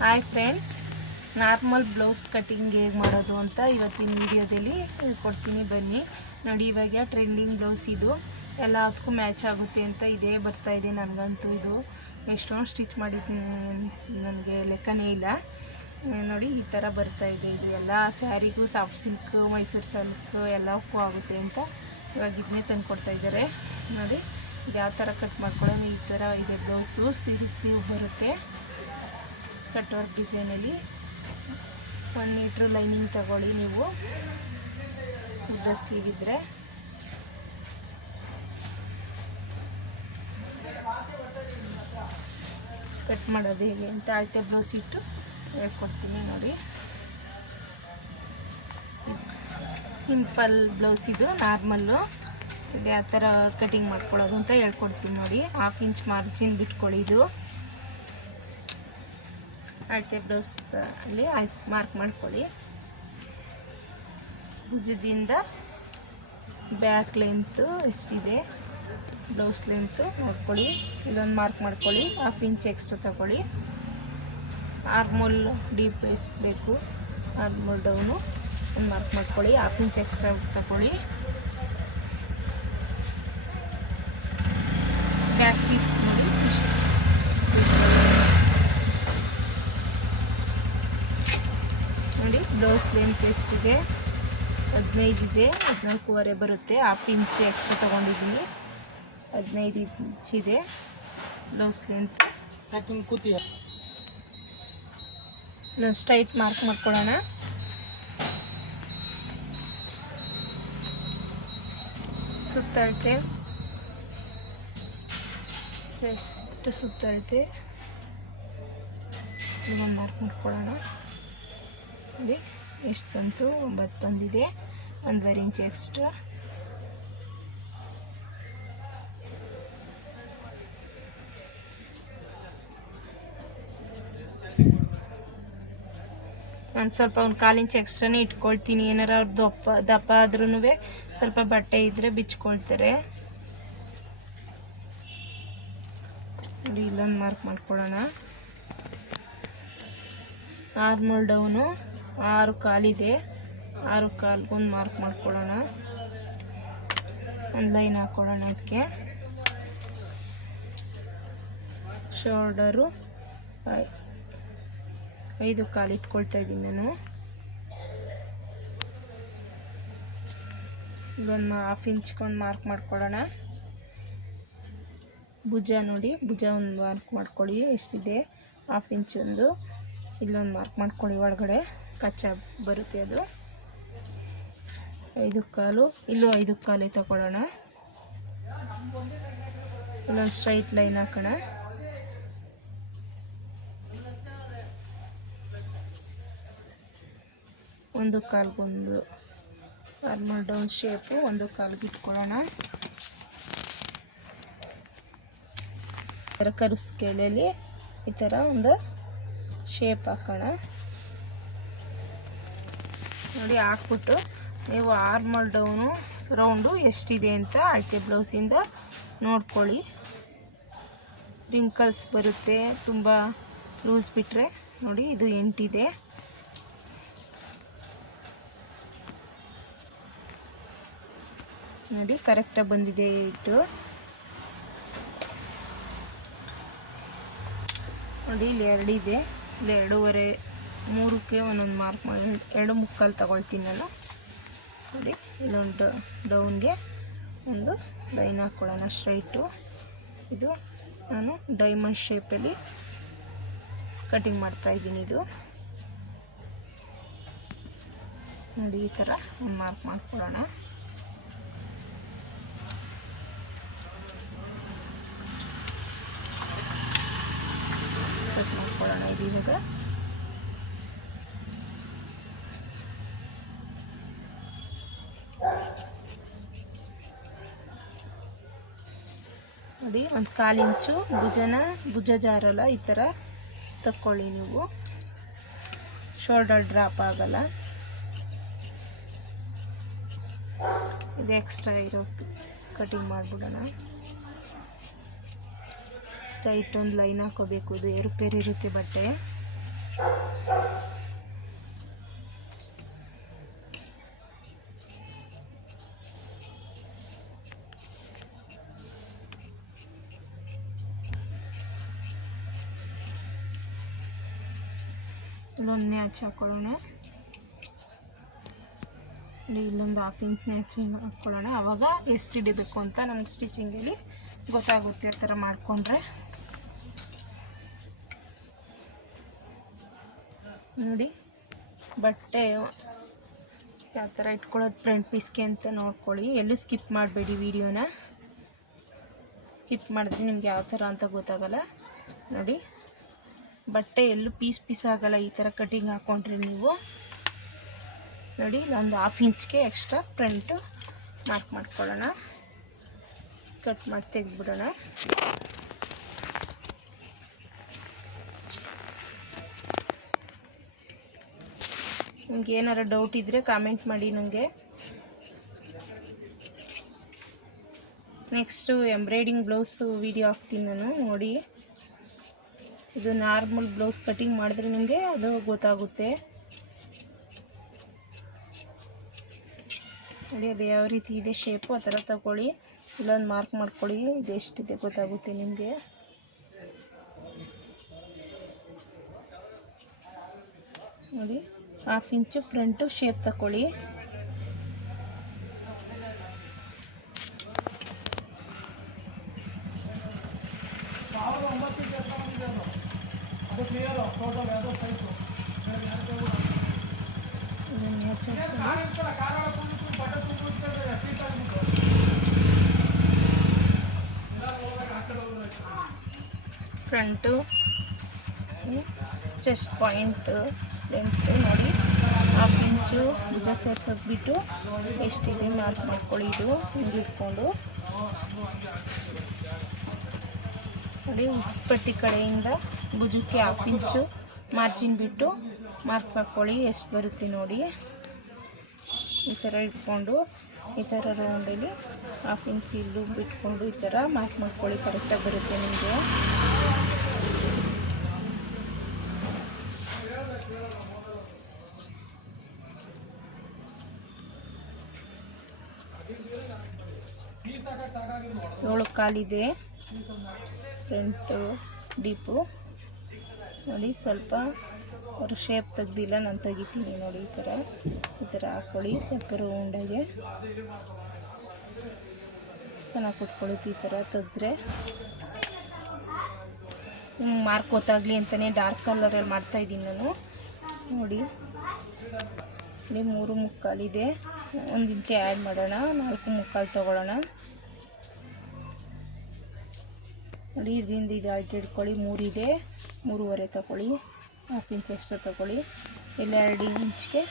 Hi friends, normal blouse cutting ಹೇಗೆ ಮಾಡೋದು ಅಂತ ಇವತ್ತಿನ ವಿಡಿಯೋದಲ್ಲಿ ಹೇಳ್ಕೊಡ್ತೀನಿ. ಬನ್ನಿ ನೋಡಿ. ಇವಾಗ ಟ್ರೆಂಡಿಂಗ್ ಬ್ಲೌಸ್ ಇದು ಎಲ್ಲ ಅದಕ್ಕೂ ಮ್ಯಾಚ್ ಆಗುತ್ತೆ ಅಂತ ಇದೇ ಬರ್ತಾಯಿದೆ. ನನಗಂತೂ ಇದು ಎಷ್ಟೊಂದು ಸ್ಟಿಚ್ ಮಾಡಿದ್ದೀನಿ, ನನಗೆ ಲೆಕ್ಕನೇ ಇಲ್ಲ. ನೋಡಿ ಈ ಥರ ಬರ್ತಾಯಿದೆ. ಇದು ಎಲ್ಲ ಸ್ಯಾರಿಗೂ ಸಾಫ್ಟ್ ಸಿಲ್ಕ್, ಮೈಸೂರು ಸಿಲ್ಕ್ ಎಲ್ಲಕ್ಕೂ ಆಗುತ್ತೆ ಅಂತ ಇವಾಗ ಇದನ್ನೇ ತಂದು ಕೊಡ್ತಾಯಿದ್ದಾರೆ. ನೋಡಿ ಇದು ಯಾವ ಥರ ಕಟ್ ಮಾಡ್ಕೊಳ್ಳೋದು. ಈ ಥರ ಇದೆ ಬ್ಲೌಸು. ಸ್ಲೀವ್ ಬರುತ್ತೆ ಕಟ್ ವರ್ಕ್ ಡಿಸೈನಲ್ಲಿ. 1 ಮೀಟ್ರ್ ಲೈನಿಂಗ್ ತಗೊಳ್ಳಿ ನೀವು, ಉದ್ದ ಸ್ಲೀವ್ ಇದ್ದರೆ. ಕಟ್ ಮಾಡೋದು ಹೇಗೆ ಅಂತ ಅಳತೆ ಬ್ಲೌಸ್ ಇಟ್ಟು ಹೇಳ್ಕೊಡ್ತೀನಿ ನೋಡಿ. ಸಿಂಪಲ್ ಬ್ಲೌಸ್ ಇದು, ನಾರ್ಮಲ್ಲು. ಇದು ಯಾವ ಥರ ಕಟಿಂಗ್ ಮಾಡ್ಕೊಳ್ಳೋದು ಅಂತ ಹೇಳ್ಕೊಡ್ತೀನಿ ನೋಡಿ. 1/2 ಇಂಚ್ ಮಾರ್ಜಿನ್ ಬಿಟ್ಕೊಳ್ಳಿ. ಇದು ಅಳತೆ ಬ್ಲೌಸ್ ಅಲ್ಲಿ ಮಾರ್ಕ್ ಮಾಡ್ಕೊಳ್ಳಿ. ಭುಜದಿಂದ ಬ್ಯಾಕ್ ಲೆಂತು ಎಷ್ಟಿದೆ, ಬ್ಲೌಸ್ ಲೆಂತು ನೋಡ್ಕೊಳ್ಳಿ. ಇಲ್ಲೊಂದು ಮಾರ್ಕ್ ಮಾಡ್ಕೊಳ್ಳಿ. 1/2 ಇಂಚ್ ಎಕ್ಸ್ಟ್ರಾ ತಗೊಳ್ಳಿ. ಆರ್ಮೋಲ್ ಡೀಪ್ ಎಷ್ಟು ಬೇಕು, ಆರ್ಮೋಲ್ ಡೌನು ಒಂದು ಮಾರ್ಕ್ ಮಾಡ್ಕೊಳ್ಳಿ. 1/2 ಇಂಚ್ ಎಕ್ಸ್ಟ್ರಾ ತಗೊಳ್ಳಿ. ಬ್ಯಾಕ್ ಹೀಪ್ ನೋಡಿ ಇಷ್ಟು ನೋಡಿ. ಬ್ಲೌಸ್ ಲೆಂತ್ ಎಷ್ಟಿದೆ, 15 ಇದೆ. 14.25 ಬರುತ್ತೆ. 1/2 ಇಂಚ್ ಎಕ್ಸ್ಟ್ರಾ ತೊಗೊಂಡಿದ್ದೀನಿ. 15 ಇಂಚ್ ಇದೆ ಬ್ಲೌಸ್ ಲೆಂತ್. ನಾವು ಸ್ಟ್ರೈಟ್ ಮಾರ್ಕ್ ಮಾಡ್ಕೊಳ್ಳೋಣ. ಸುತ್ತಳತೆ ಜಸ್ಟ್ ಸುತ್ತಳತೆ ಇದನ್ನು ಮಾರ್ಕ್ ಮಾಡ್ಕೊಳ್ಳೋಣ. ನೋಡಿ ಎಷ್ಟು ಬಂತು, 9 ಬಂದಿದೆ. 1.5 ಇಂಚ್ ಎಕ್ಸ್ಟ್ರಾ. ನಾನು ಸ್ವಲ್ಪ 1/4 ಇಂಚ್ ಎಕ್ಸ್ಟ್ರಾನೇ ಇಟ್ಕೊಳ್ತೀನಿ. ಏನಾರ ಅವ್ರು ದಪ್ಪ ಆದ್ರೂ ಸ್ವಲ್ಪ ಬಟ್ಟೆ ಇದ್ದರೆ ಬಿಚ್ಕೊಳ್ತಾರೆ ನೋಡಿ. ಇಲ್ಲೊಂದು ಮಾರ್ಕ್ ಮಾಡ್ಕೊಳ್ಳೋಣ. ಆರ್ಮೋಲ್ ಡೌನು 6.25 ಇದೆ. 6.25 ಒಂದು ಮಾರ್ಕ್ ಮಾಡ್ಕೊಳ್ಳೋಣ. ಒಂದು ಲೈನ್ ಹಾಕ್ಕೊಳ್ಳೋಣ. ಅದಕ್ಕೆ ಶೋಲ್ಡರು 5.25 ಇಟ್ಕೊಳ್ತಾ ಇದ್ದೀನಿ ನಾನು. ಇಲ್ಲೊಂದು 1/2 ಇಂಚ್ಗೆ ಒಂದು ಮಾರ್ಕ್ ಮಾಡ್ಕೊಳ್ಳೋಣ. ಭುಜ ನೋಡಿ, ಭುಜ ಒಂದು ಮಾರ್ಕ್ ಮಾಡ್ಕೊಳ್ಳಿ. ಎಷ್ಟಿದೆ, 1/2 ಇಂಚ್ ಒಂದು. ಇಲ್ಲೊಂದು ಮಾರ್ಕ್ ಮಾಡ್ಕೊಳ್ಳಿ. ಒಳಗಡೆ ಕಚ್ಚಾ ಬರುತ್ತೆ ಅದು. 5.25 ಇಲ್ಲೂ 5.25 ತಗೊಳ್ಳೋಣ. ಇಲ್ಲೊಂದು ಸ್ಟ್ರೈಟ್ ಲೈನ್ ಹಾಕೋಣ. ಒಂದು ಕಾಲ್ಗೊಂದು ನಾರ್ಮಲ್ ಡೌನ್ ಶೇಪು 1.25 ಇಟ್ಕೊಳ್ಳೋಣ. ಈ ಥರ ಕರ್ವ್ಸ್ ಕೆಳಲಿ ಈ ಥರ ಒಂದು ಶೇಪ್ ಹಾಕೋಣ ನೋಡಿ. ಹಾಕ್ಬಿಟ್ಟು ನೀವು ಆರ್ಮಲ್ ಡೌನು ರೌಂಡು ಎಷ್ಟಿದೆ ಅಂತ ಅಳತೆ ಬ್ಲೌಸಿಂದ ನೋಡ್ಕೊಳ್ಳಿ. ರಿಂಕಲ್ಸ್ ಬರುತ್ತೆ ತುಂಬ ಲೂಸ್ ಬಿಟ್ಟರೆ. ನೋಡಿ ಇದು 8 ಇದೆ. ನೋಡಿ ಕರೆಕ್ಟಾಗಿ ಬಂದಿದೆ ಇಟ್ಟು. ನೋಡಿ ಇಲ್ಲಿ 2 ಇದೆ. ಇಲ್ಲಿ 2.25 3ಕ್ಕೆ ಒಂದೊಂದು ಮಾರ್ಕ್ ಮಾಡಿ 2.25 ತಗೊಳ್ತೀನಿ ನಾನು. ನೋಡಿ ಇಲ್ಲೊಂದು ಡೌನ್ಗೆ ಒಂದು ಲೈನ್ ಹಾಕ್ಕೊಳ್ಳೋಣ ಸ್ಟ್ರೈಟು. ಇದು ನಾನು ಡೈಮಂಡ್ ಶೇಪಲ್ಲಿ ಕಟಿಂಗ್ ಮಾಡ್ತಾಯಿದ್ದೀನಿ. ಇದು ನೋಡಿ ಈ ಥರ ಒಂದು ಮಾರ್ಕ್ ಮಾಡ್ಕೊಳ್ಳೋಣ. ಕಟ್ ಮಾಡ್ಕೊಳ್ಳೋಣ. ಇದು ಇವಾಗ ನೋಡಿ 1/4 ಇಂಚು ಭುಜ ಜಾರಲ್ಲ ಈ ಥರ ತಕ್ಕೊಳ್ಳಿ ನೀವು. ಶೋಲ್ಡರ್ ಡ್ರಾಪ್ ಆಗಲ್ಲ. ಇದು ಎಕ್ಸ್ಟ್ರಾ ಇರೋ ಕಟಿಂಗ್ ಮಾಡಿಬಿಡೋಣ. ಸ್ಟ್ರೈಟ್ ಒಂದು ಲೈನ್ ಹಾಕೋಬೇಕು. ಇದು ಏರುಪೇರು ಇರುತ್ತೆ ಬಟ್ಟೆ. ಇಲ್ಲೊಂದು ನ್ಯಾಚ್ ಹಾಕೊಳ್ಳೋಣ, ಇಲ್ಲೊಂದು 1/2 ಇಂಚ್ ನ್ಯಾಚ್ ಹಾಕ್ಕೊಳ್ಳೋಣ. ಆವಾಗ ಎಷ್ಟು ಹಿಡಿಬೇಕು ಅಂತ ನಮ್ಗೆ ಸ್ಟಿಚಿಂಗಲ್ಲಿ ಗೊತ್ತಾಗುತ್ತೆ. ಆ ಥರ ಮಾಡಿಕೊಂಡ್ರೆ ನೋಡಿ ಬಟ್ಟೆ ಯಾವ ಥರ ಇಟ್ಕೊಳ್ಳೋದು ಫ್ರಂಟ್ ಪೀಸ್ಗೆ ಅಂತ ನೋಡ್ಕೊಳ್ಳಿ. ಎಲ್ಲೂ ಸ್ಕಿಪ್ ಮಾಡಬೇಡಿ, ವಿಡಿಯೋನ ಸ್ಕಿಪ್ ಮಾಡಿದ್ರೆ ನಿಮ್ಗೆ ಯಾವ ಥರ ಅಂತ ಗೊತ್ತಾಗಲ್ಲ. ನೋಡಿ ಬಟ್ಟೆ ಎಲ್ಲೂ ಪೀಸ್ ಆಗಲ್ಲ ಈ ಥರ ಕಟಿಂಗ್ ಹಾಕ್ಕೊಂಡ್ರೆ ನೀವು. ನೋಡಿ ಒಂದು 1/2 ಇಂಚ್ಗೆ ಎಕ್ಸ್ಟ್ರಾ ಫ್ರಂಟು ಮಾರ್ಕ್ ಮಾಡ್ಕೊಳ್ಳೋಣ, ಕಟ್ ಮಾಡಿ ತೆಗೆದ್ಬಿಡೋಣ. ನಿಮ್ಗೆ ಏನಾರು ಡೌಟ್ ಇದ್ದರೆ ಕಾಮೆಂಟ್ ಮಾಡಿ ನನಗೆ. ನೆಕ್ಸ್ಟು ಎಂಬ್ರಾಯ್ಡಿಂಗ್ ಬ್ಲೌಸು ವಿಡಿಯೋ ಹಾಕ್ತೀನಿ ನಾನು. ನೋಡಿ ಇದು ನಾರ್ಮಲ್ ಬ್ಲೌಸ್ ಕಟಿಂಗ್ ಮಾಡಿದ್ರೆ ನಿಮಗೆ ಅದು ಗೊತ್ತಾಗುತ್ತೆ. ನೋಡಿ ಅದು ಯಾವ ರೀತಿ ಇದೆ ಶೇಪು ಆ ಥರ ತಗೊಳ್ಳಿ. ಇಲ್ಲೊಂದು ಮಾರ್ಕ್ ಮಾಡ್ಕೊಳ್ಳಿ, ಇದು ಎಷ್ಟಿದೆ ಗೊತ್ತಾಗುತ್ತೆ ನಿಮಗೆ. ನೋಡಿ 1/2 ಇಂಚು ಫ್ರಂಟು ಶೇಪ್ ತಗೊಳ್ಳಿ. ಫ್ರಂಟು ಚೆಸ್ಟ್ ಪಾಯಿಂಟ್ ಲೆಂತ್ ನೋಡಿ 1/2 ಇಂಚು ಭುಜ ಸೇರಿಸೋದ್ಬಿಟ್ಟು ಎಷ್ಟಿದೆ ಮಾರ್ಕ್ ಮಾಡ್ಕೊಳ್ಳಿ. ಇದು ಹಿಂಗೆ ಇಟ್ಕೊಂಡು ನೋಡಿ ಉಕ್ಸ್ಪಟ್ಟಿ ಕಡೆಯಿಂದ ಭುಜಕ್ಕೆ 1/2 ಇಂಚು ಮಾರ್ಜಿನ್ ಬಿಟ್ಟು ಮಾರ್ಕ್ ಮಾಡ್ಕೊಳ್ಳಿ ಎಷ್ಟು ಬರುತ್ತೆ ನೋಡಿ. ಈ ಥರ ಇಟ್ಕೊಂಡು ಈ ಥರ ರೌಂಡಲ್ಲಿ 1/2 ಇಂಚ್ ಇಲ್ಲೂ ಬಿಟ್ಕೊಂಡು ಈ ಥರ ಮಾರ್ಕ್ ಮಾಡ್ಕೊಳ್ಳಿ, ಕರೆಕ್ಟಾಗಿ ಬರುತ್ತೆ ನಿಮಗೆ. ಏಳು ಕಾಲಿದೆ ಫ್ರಂಟು ಡೀಪು ನೋಡಿ. ಸ್ವಲ್ಪ ಅವರು ಶೇಪ್ ತೆಗ್ದಿಲ್ಲ, ನಾನು ತೆಗಿತೀನಿ ನೋಡಿ. ಈ ಥರ ಹಾಕ್ಕೊಳ್ಳಿ, ಸ್ವಲ್ಪ ರೌಂಡಾಗೆ ಚೆನ್ನಾಗಿ ಕೂತ್ಕೊಳ್ಳುತ್ತೆ. ಈ ಥರ ತೆಗೆದ್ರೆ ನಿಮ್ಗೆ ಮಾರ್ಕ್ ಗೊತ್ತಾಗಲಿ ಅಂತಲೇ ಡಾರ್ಕ್ ಕಲರಲ್ಲಿ ಮಾಡ್ತಾಯಿದ್ದೀನಿ ನಾನು. ನೋಡಿ 3.25 ಇದೆ, 1 ಇಂಚ್ ಆ್ಯಡ್ ಮಾಡೋಣ, 4.25 ತೊಗೊಳ್ಳೋಣ. ನೋಡಿ ಇದರಿಂದ ಇದು ಅಳತೆ ಇಟ್ಕೊಳ್ಳಿ. 3 ಇದೆ, 3.25 ತಗೊಳ್ಳಿ, 1/2 ಇಂಚ್ ಎಕ್ಸ್ಟ್ರಾ ತಗೊಳ್ಳಿ. ಇಲ್ಲ 2 ಇಂಚ್ಗೆ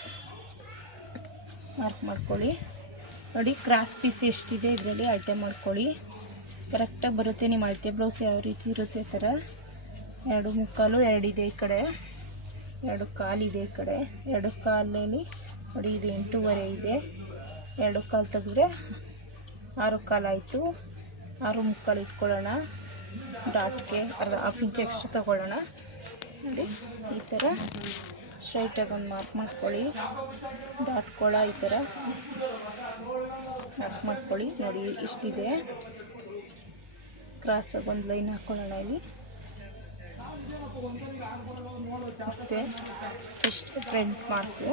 ಮಾರ್ಕ್ ಮಾಡ್ಕೊಳ್ಳಿ. ನೋಡಿ ಕ್ರಾಸ್ ಪೀಸ್ ಎಷ್ಟಿದೆ ಇದರಲ್ಲಿ ಅಳತೆ ಮಾಡ್ಕೊಳ್ಳಿ, ಕರೆಕ್ಟಾಗಿ ಬರುತ್ತೆ. ನಿಮ್ಮ ಅಳತೆ ಬ್ಲೌಸ್ ಯಾವ ರೀತಿ ಇರುತ್ತೆ ಆ ಥರ. 2.25, 2 ಇದೆ ಈ ಕಡೆ, 2 ಕಾಲಿದೆ ಈ ಕಡೆ. 2 ಕಾಲಲ್ಲಿ ನೋಡಿ ಇದು 8.25 ಇದೆ. 2 ಕಾಲು ತೆಗೆದ್ರೆ 6 ಕಾಲು ಆಯಿತು. 6.25 ಇಟ್ಕೊಳ್ಳೋಣ. ಡಾಟ್ಗೆ 1/2 ಇಂಚ್ ಎಕ್ಸ್ಟ್ರಾ ತಗೊಳ್ಳೋಣ. ನೋಡಿ ಈ ಥರ ಸ್ಟ್ರೈಟಾಗಿ ಒಂದು ಮಾರ್ಕ್ ಮಾಡ್ಕೊಳ್ಳಿ. ಡಾಟ್ ಕೊಳ ಈ ಥರ ಮಾರ್ಕ್ ಮಾಡ್ಕೊಳ್ಳಿ. ನೋಡಿ ಇಷ್ಟಿದೆ. ಕ್ರಾಸಾಗಿ ಒಂದು ಲೈನ್ ಹಾಕ್ಕೊಳ್ಳೋಣ ಇಲ್ಲಿ ಅಷ್ಟೇ. ಇಷ್ಟು ಫ್ರಂಟ್ ಮಾರ್ಕು.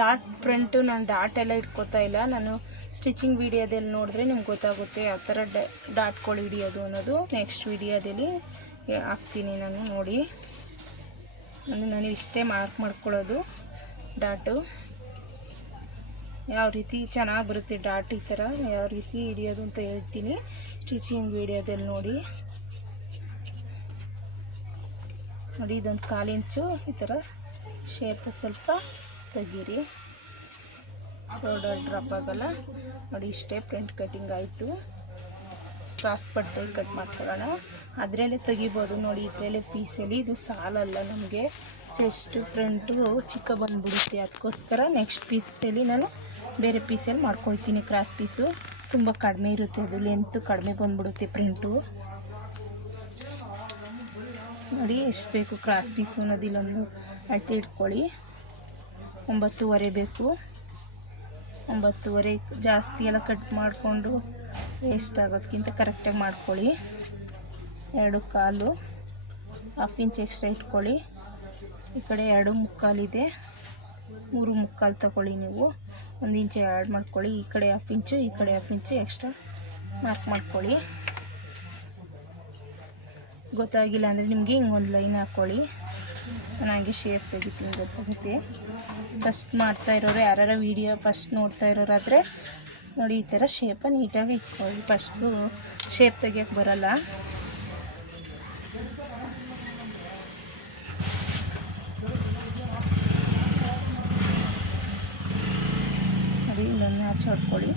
ಡಾಟ್ ಫ್ರಂಟು ನಾನು ಡಾಟ್ ಎಲ್ಲ ಇಟ್ಕೋತಾ ಇಲ್ಲ. ನಾನು ಸ್ಟಿಚಿಂಗ್ ವಿಡಿಯೋದಲ್ಲಿ ನೋಡಿದ್ರೆ ನಿಮ್ಗೆ ಗೊತ್ತಾಗುತ್ತೆ ಯಾವ ಥರ ಡಾಟ್ಗಳು ಹಿಡಿಯೋದು ಅನ್ನೋದು. ನೆಕ್ಸ್ಟ್ ವಿಡಿಯೋದಲ್ಲಿ ಹಾಕ್ತೀನಿ ನಾನು. ನೋಡಿ ನಾನು ಇಷ್ಟೇ ಮಾರ್ಕ್ ಮಾಡ್ಕೊಳ್ಳೋದು. ಡಾಟು ಯಾವ ರೀತಿ ಚೆನ್ನಾಗಿ ಬರುತ್ತೆ ಡಾಟ್ ಈ ಥರ ಯಾವ ರೀತಿ ಹಿಡಿಯೋದು ಅಂತ ಹೇಳ್ತೀನಿ ಸ್ಟಿಚಿಂಗ್ ವಿಡಿಯೋದಲ್ಲಿ ನೋಡಿ. ನೋಡಿ ಇದೊಂದು 1/4 ಇಂಚು ಈ ಥರ ಶೇಪ್ ಸ್ವಲ್ಪ ತೆಗೀರಿ, ರೋಡಲ್ಲಿ ಡ್ರಾಪ್ ಆಗೋಲ್ಲ. ನೋಡಿ ಇಷ್ಟೇ ಫ್ರಂಟ್ ಕಟಿಂಗ್ ಆಯಿತು. ಕ್ರಾಸ್ ಪಟ್ಟೆ ಕಟ್ ಮಾಡ್ಕೊಳ್ಳೋಣ. ಅದರಲ್ಲೇ ತೆಗಿಬೋದು ನೋಡಿ. ಇದರಲ್ಲೇ ಪೀಸಲ್ಲಿ ಇದು ಸಾಲಲ್ಲ ನಮಗೆ. ಚೆಸ್ಟು ಫ್ರಂಟು ಚಿಕ್ಕ ಬಂದುಬಿಡುತ್ತೆ. ಅದಕ್ಕೋಸ್ಕರ ನೆಕ್ಸ್ಟ್ ಪೀಸಲ್ಲಿ ನಾನು ಬೇರೆ ಪೀಸಲ್ಲಿ ಮಾಡ್ಕೊಳ್ತೀನಿ. ಕ್ರಾಸ್ ಪೀಸು ತುಂಬ ಕಡಿಮೆ ಇರುತ್ತೆ, ಅದು ಲೆಂತು ಕಡಿಮೆ ಬಂದುಬಿಡುತ್ತೆ ಫ್ರಂಟು. ನೋಡಿ ಎಷ್ಟು ಬೇಕು ಕ್ರಾಸ್ ಪೀಸು ಅನ್ನೋದಿಲ್ಲೊಂದು ಅಳತೆ ಇಟ್ಕೊಳ್ಳಿ. 9.5 ಬೇಕು. 9.5 ಜಾಸ್ತಿ ಎಲ್ಲ ಕಟ್ ಮಾಡಿಕೊಂಡು ವೇಸ್ಟ್ ಆಗೋದಕ್ಕಿಂತ ಕರೆಕ್ಟಾಗಿ ಮಾಡ್ಕೊಳ್ಳಿ. 2.25 ಹಾಫ್ ಇಂಚ್ ಎಕ್ಸ್ಟ್ರಾ ಇಟ್ಕೊಳ್ಳಿ. ಈ ಕಡೆ 2.25 ಇದೆ, 3.25 ತಗೊಳ್ಳಿ. ನೀವು 1 ಇಂಚ್ ಆ್ಯಡ್ ಮಾಡ್ಕೊಳ್ಳಿ. ಈ ಕಡೆ ಹಾಫ್ ಇಂಚು, ಈ ಕಡೆ ಹಾಫ್ ಇಂಚು ಎಕ್ಸ್ಟ್ರಾ ಮಾರ್ಕ್ ಮಾಡ್ಕೊಳ್ಳಿ. ಗೊತ್ತಾಗಿಲ್ಲ ಅಂದರೆ ನಿಮಗೆ ಹಿಂಗೊಂದು ಲೈನ್ ಹಾಕ್ಕೊಳ್ಳಿ. ನನಗೆ ಶೇಪ್ ತೆಗಿತೀನಿ ಗೊತ್ತಾಗುತ್ತೆ. ಫಸ್ಟ್ ಮಾಡ್ತಾ ಇರೋರು ಯಾರು ವೀಡಿಯೋ ಫಸ್ಟ್ ನೋಡ್ತಾ ಇರೋರಾದರೆ ನೋಡಿ ಈ ಥರ ಶೇಪ ನೀಟಾಗಿ ಇಟ್ಕೊಳ್ಳಿ. ಫಸ್ಟು ಶೇಪ್ ತೆಗಿಯೋಕ್ಕೆ ಬರಲ್ಲ. ನೋಡಿ ಇನ್ನೊಂದು ಹಚ್ಚಿ ಹೊಡ್ಕೊಳ್ಳಿ.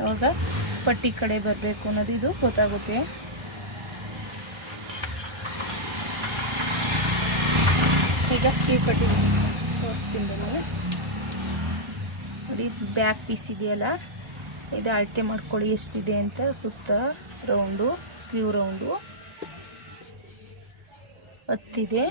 ಆವಾಗ ಪಟ್ಟಿ ಕಡೆ ಬರಬೇಕು ಅನ್ನೋದು ಇದು ಗೊತ್ತಾಗುತ್ತೆ. ಈಗ ಸ್ಲೀವ್ ಕಟ್ಟಿಂಗ್ ತೋರಿಸ್ತೀನಿ ನಾನು. ನೋಡಿ ಬ್ಯಾಕ್ ಪೀಸ್ ಇದೆಯಲ್ಲ, ಇದು ಅಳತೆ ಮಾಡ್ಕೊಳ್ಳಿ ಎಷ್ಟಿದೆ ಅಂತ. ಸುತ್ತ ರೌಂಡು, ಸ್ಲೀವ್ ರೌಂಡು 10 ಇದೆ.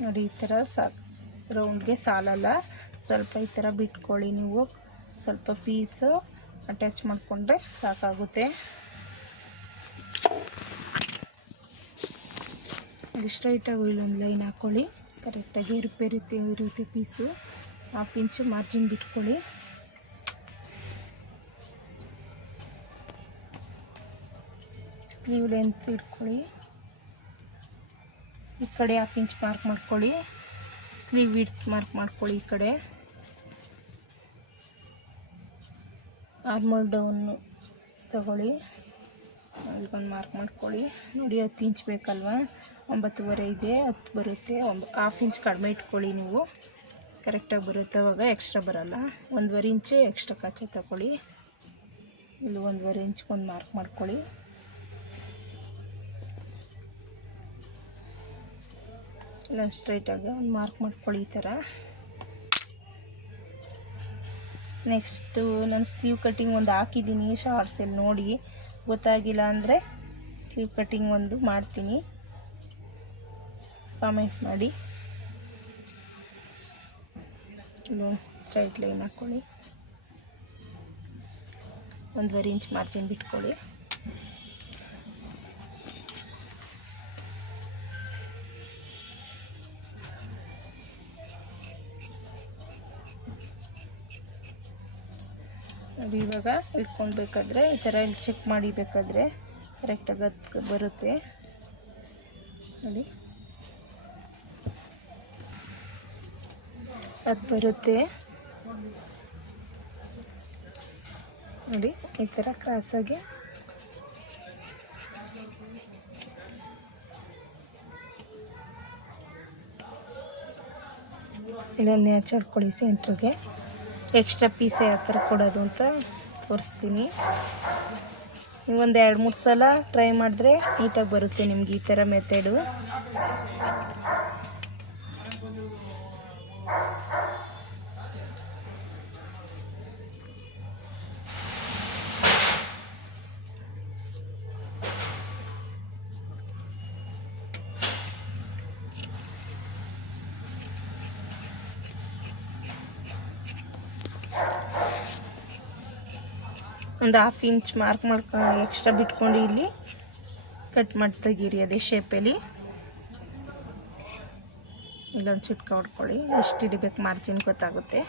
ನೋಡಿ ಈ ಥರ ರೌಂಡ್ಗೆ ಸಾಲಲ್ಲ, ಸ್ವಲ್ಪ ಈ ಥರ ಬಿಟ್ಕೊಳ್ಳಿ. ನೀವು ಸ್ವಲ್ಪ ಪೀಸು ಅಟ್ಯಾಚ್ ಮಾಡಿಕೊಂಡ್ರೆ ಸಾಕಾಗುತ್ತೆ. ಅದು ಸ್ಟ್ರೈಟಾಗಿ ಇಲ್ಲೊಂದು ಲೈನ್ ಹಾಕ್ಕೊಳ್ಳಿ. ಕರೆಕ್ಟಾಗಿ ಇರುತ್ತೆ ಪೀಸು. ಹಾಫ್ ಇಂಚು ಮಾರ್ಜಿನ್ ಬಿಟ್ಕೊಳ್ಳಿ. ಸ್ಲೀವ್ ಲೆಂತ್ ಇಟ್ಕೊಳ್ಳಿ. ಈ ಕಡೆ ಹಾಫ್ ಇಂಚ್ ಮಾರ್ಕ್ ಮಾಡ್ಕೊಳ್ಳಿ. ಸ್ಲೀವ್ ವಿಡ್ತ್ ಮಾರ್ಕ್ ಮಾಡ್ಕೊಳ್ಳಿ. ಈ ಕಡೆ ಆರ್ಮೋಲ್ ಡೌನು ತಗೊಳ್ಳಿ, ಅಲ್ಲಿಗೊಂದು ಮಾರ್ಕ್ ಮಾಡ್ಕೊಳ್ಳಿ. ನೋಡಿ 10 ಇಂಚ್ ಬೇಕಲ್ವ, 9.25 ಇದೆ, 10 ಬರುತ್ತೆ. ಹಾಫ್ ಇಂಚ್ ಕಡಿಮೆ ಇಟ್ಕೊಳ್ಳಿ. ನೀವು ಕರೆಕ್ಟಾಗಿ ಬರುತ್ತೆ, ಅವಾಗ ಎಕ್ಸ್ಟ್ರಾ ಬರಲ್ಲ. 1.25 ಇಂಚು ಎಕ್ಸ್ಟ್ರಾ ಕಚ್ಚೆ ತಗೊಳ್ಳಿ. ಇಲ್ಲಿ 1.25 ಇಂಚ್ಗೊಂದು ಮಾರ್ಕ್ ಮಾಡ್ಕೊಳ್ಳಿ. ಇಲ್ಲ ಸ್ಟ್ರೈಟಾಗಿ ಒಂದು ಮಾರ್ಕ್ ಮಾಡ್ಕೊಳ್ಳಿ ಈ ಥರ. ನೆಕ್ಸ್ಟು ನಾನು ಸ್ಲೀವ್ ಕಟ್ಟಿಂಗ್ ಒಂದು ಹಾಕಿದ್ದೀನಿ ಶಾರ್ಟ್ಸಲ್ಲಿ, ನೋಡಿ ಗೊತ್ತಾಗಿಲ್ಲ ಅಂದರೆ ಸ್ಲೀವ್ ಕಟ್ಟಿಂಗ್ ಒಂದು ಮಾಡ್ತೀನಿ, ಕಾಮೆಂಟ್ ಮಾಡಿ. ಇಲ್ಲೊಂದು ಸ್ಟ್ರೈಟ್ ಲೈನ್ ಹಾಕ್ಕೊಳ್ಳಿ. 1.25 ಇಂಚ್ ಮಾರ್ಜಿನ್ ಬಿಟ್ಕೊಳ್ಳಿ. ಅದು ಇವಾಗ ಇಟ್ಕೊಳ್ಬೇಕಾದ್ರೆ ಈ ಥರ ಇಲ್ಲಿ ಚೆಕ್ ಮಾಡಿಬೇಕಾದ್ರೆ ಕರೆಕ್ಟಾಗಿ ಅದು ಬರುತ್ತೆ. ನೋಡಿ ಅದು ಬರುತ್ತೆ. ನೋಡಿ ಈ ಥರ ಕ್ರಾಸಾಗಿ ಇದನ್ನೇ ಹಚ್ಚಾಡ್ಕೊಳ್ಳಿ ಸೆಂಟ್ರಿಗೆ. ಎಕ್ಸ್ಟ್ರಾ ಪೀಸ್ ಯಾವ ಥರ ಕೊಡೋದು ಅಂತ ತೋರಿಸ್ತೀನಿ. ನೀವು ಒಂದು 2-3 ಸಲ ಟ್ರೈ ಮಾಡಿದ್ರೆ ನೀಟಾಗಿ ಬರುತ್ತೆ ನಿಮ್ಗೆ ಈ ಥರ ಮೆಥಡು. ಒಂದು ಹಾಫ್ ಇಂಚ್ ಮಾರ್ಕ್ ಎಕ್ಸ್ಟ್ರಾ ಬಿಟ್ಕೊಂಡು ಇಲ್ಲಿ ಕಟ್ ಮಾಡಿ ತೆಗೀರಿ ಅದೇ ಶೇಪಲ್ಲಿ. ಇಲ್ಲೊಂದು ಚಿಟ್ಕ ಹೊಡ್ಕೊಳ್ಳಿ, ಎಷ್ಟು ಹಿಡಿಬೇಕು ಮಾರ್ಜಿನ್ ಗೊತ್ತಾಗುತ್ತೆ.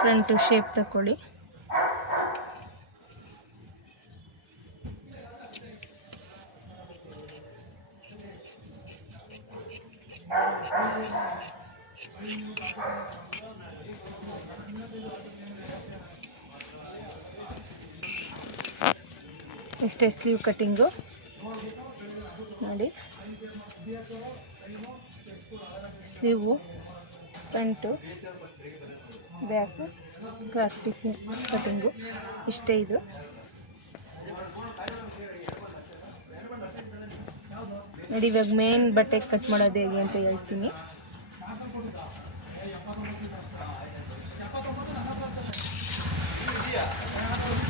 ಫ್ರಂಟು ಶೇಪ್ ತಗೊಳ್ಳಿ. ಇಷ್ಟೇ ಸ್ಲೀವ್ ಕಟ್ಟಿಂಗು ನೋಡಿ. Sleeve, front, back, cross piece cutting ಇಷ್ಟೇ. ಇದು ನೋಡಿ. ಇವಾಗ ಮೇನ್ ಬಟ್ಟೆ ಕಟ್ ಮಾಡೋದು ಹೇಗೆ ಅಂತ ಹೇಳ್ತೀನಿ.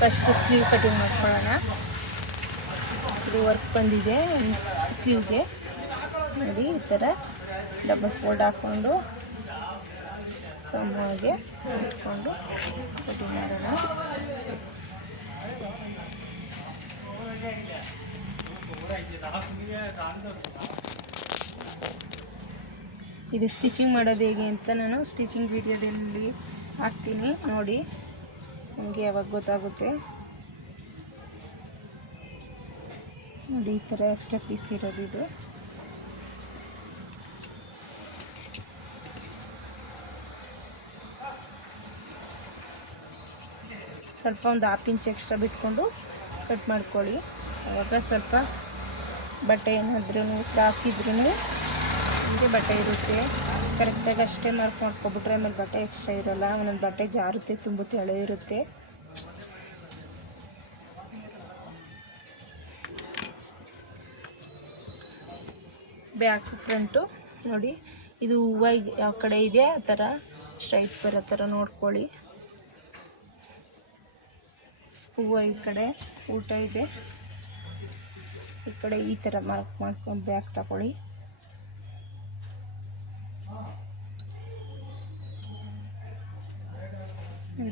ಫಸ್ಟ್ ಸ್ಲೀವ್ ಕಟಿಂಗ್ ಮಾಡ್ಕೊಳ್ಳೋಣ. ಇದು ವರ್ಕ್ ಬಂದಿದೆ ಸ್ಲೀವ್ಗೆ ನೋಡಿ. ಈ ಥರ ಡಬಲ್ ಫೋಲ್ಡ್ ಹಾಕ್ಕೊಂಡು ಸಮವಾಗಿ ಇಟ್ಕೊಂಡು ಕಟಿಂಗ್ ಮಾಡೋಣ. ಇದು ಸ್ಟಿಚಿಂಗ್ ಮಾಡೋದು ಹೇಗೆ ಅಂತ ನಾನು ಸ್ಟಿಚಿಂಗ್ ವಿಡಿಯೋದಲ್ಲಿ ಹಾಕ್ತೀನಿ ನೋಡಿ, ನಿಮಗೆ ಯಾವಾಗ ಗೊತ್ತಾಗುತ್ತೆ ನೋಡಿ. ಈ ಥರ ಎಕ್ಸ್ಟ್ರಾ ಪೀಸ್ ಇರೋದು ಇದು. ಸ್ವಲ್ಪ ಒಂದು 1/2 ಇಂಚ್ ಎಕ್ಸ್ಟ್ರಾ ಬಿಟ್ಕೊಂಡು ಕಟ್ ಮಾಡ್ಕೊಳ್ಳಿ. ಆವಾಗ ಸ್ವಲ್ಪ ಬಟ್ಟೆ ಏನಾದ್ರೂ ಕ್ರಾಸ್ ಇದ್ರೂ ನಿಮಗೆ ಬಟ್ಟೆ ಇರುತ್ತೆ. ಕರೆಕ್ಟಾಗಿ ಅಷ್ಟೇ ಮಾರ್ಕ್ ಮಾಡ್ಕೊಬಿಟ್ರೆ ಆಮೇಲೆ ಬಟ್ಟೆ ಎಕ್ಸ್ಟ್ರಾ ಇರೋಲ್ಲ. ಒಂದೊಂದು ಬಟ್ಟೆ ಜಾರುತ್ತೆ, ತುಂಬ ತೆಳು ಇರುತ್ತೆ. ಬ್ಯಾಕ್ ಫ್ರಂಟು ನೋಡಿ. ಇದು ಹೂವು ಯಾವ ಕಡೆ ಇದೆ ಆ ಥರ ಸ್ಟ್ರೈಟ್ ಬರೋ ಥರ ನೋಡ್ಕೊಳ್ಳಿ. ಹೂವು ಈ ಕಡೆ ಊಟ ಇದೆ, ಈ ಕಡೆ ಈ ಥರ ಮಾರ್ಕ್ ಮಾಡ್ಕೊಂಡು ಬ್ಯಾಕ್ ತಗೊಳ್ಳಿ.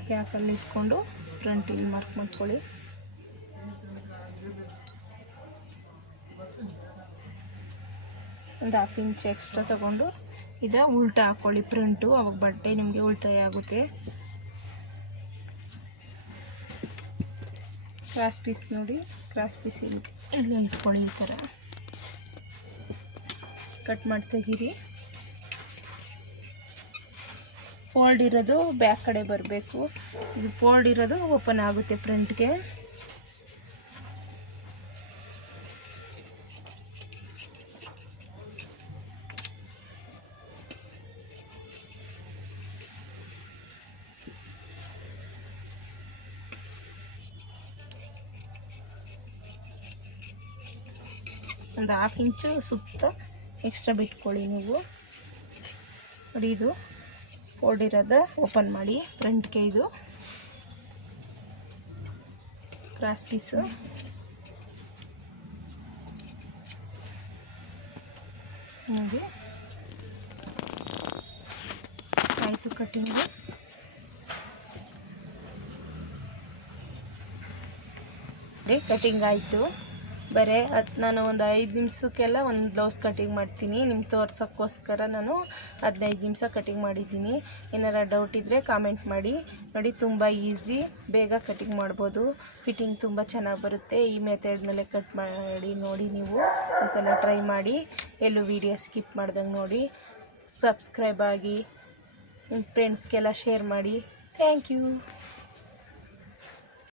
ಬ್ಯಾಕಲ್ಲಿ ಇಟ್ಕೊಂಡು ಫ್ರಂಟಿಗೆ ಮಾರ್ಕ್ ಮಾಡ್ಕೊಳ್ಳಿ. ಒಂದು 1/2 ಇಂಚ್ ಎಕ್ಸ್ಟ್ರಾ ತಗೊಂಡು ಉಲ್ಟಾ ಹಾಕ್ಕೊಳ್ಳಿ ಫ್ರಂಟು. ಅವಾಗ ಬಟ್ಟೆ ನಿಮಗೆ ಉಳಿತಾಯ ಆಗುತ್ತೆ. ಕ್ರಾಸ್ ಪೀಸ್ ನೋಡಿ, ಕ್ರಾಸ್ ಪೀಸ್ ಇಲ್ಲಿ ಇಟ್ಕೊಳ್ಳಿ. ಈ ಥರ ಕಟ್ ಮಾಡಿ ತೆಗೀರಿ. ಫೋಲ್ಡ್ ಇರೋದು ಬ್ಯಾಕ್ ಕಡೆ ಬರಬೇಕು. ಇದು ಫೋಲ್ಡ್ ಇರೋದು ಓಪನ್ ಆಗುತ್ತೆ ಫ್ರಂಟ್ಗೆ. ಒಂದು 1/2 ಇಂಚು ಸುತ್ತ ಎಕ್ಸ್ಟ್ರಾ ಬಿಟ್ಕೊಳ್ಳಿ ನೀವು ನೋಡಿ. ಇದು ಫೋಲ್ಡ್ ಇರೋದು ಓಪನ್ ಮಾಡಿ ಫ್ರಂಟ್ಗೆ. ಇದು ಕ್ರಾಸ್ ಪೀಸು ನೋಡಿ ಆಯಿತು. ಕಟ್ಟಿಂಗು ಕಟಿಂಗ್ ಆಯಿತು. ಬರೀ ನಾನು ಒಂದು 5 ನಿಮಿಷಕ್ಕೆಲ್ಲ ಒಂದು ಬ್ಲೌಸ್ ಕಟಿಂಗ್ ಮಾಡ್ತೀನಿ. ನಿಮ್ಗೆ ತೋರ್ಸೋಕ್ಕೋಸ್ಕರ ನಾನು 15 ನಿಮಿಷ ಕಟಿಂಗ್ ಮಾಡಿದ್ದೀನಿ. ಏನಾರ ಡೌಟ್ ಇದ್ದರೆ ಕಾಮೆಂಟ್ ಮಾಡಿ ನೋಡಿ. ತುಂಬ ಈಸಿ, ಬೇಗ ಕಟಿಂಗ್ ಮಾಡ್ಬೋದು. ಫಿಟ್ಟಿಂಗ್ ತುಂಬ ಚೆನ್ನಾಗಿ ಬರುತ್ತೆ. ಈ ಮೆಥಡ್ ಮೇಲೆ ಕಟ್ ಮಾಡಿ ನೋಡಿ. ನೀವು ಒಂದ್ಸಲ ಟ್ರೈ ಮಾಡಿ. ಎಲ್ಲೂ ವೀಡಿಯೋ ಸ್ಕಿಪ್ ಮಾಡ್ದಂಗೆ ನೋಡಿ. ಸಬ್ಸ್ಕ್ರೈಬ್ ಆಗಿ ನಿಮ್ಮ ಫ್ರೆಂಡ್ಸ್ಗೆಲ್ಲ ಶೇರ್ ಮಾಡಿ. Thank you.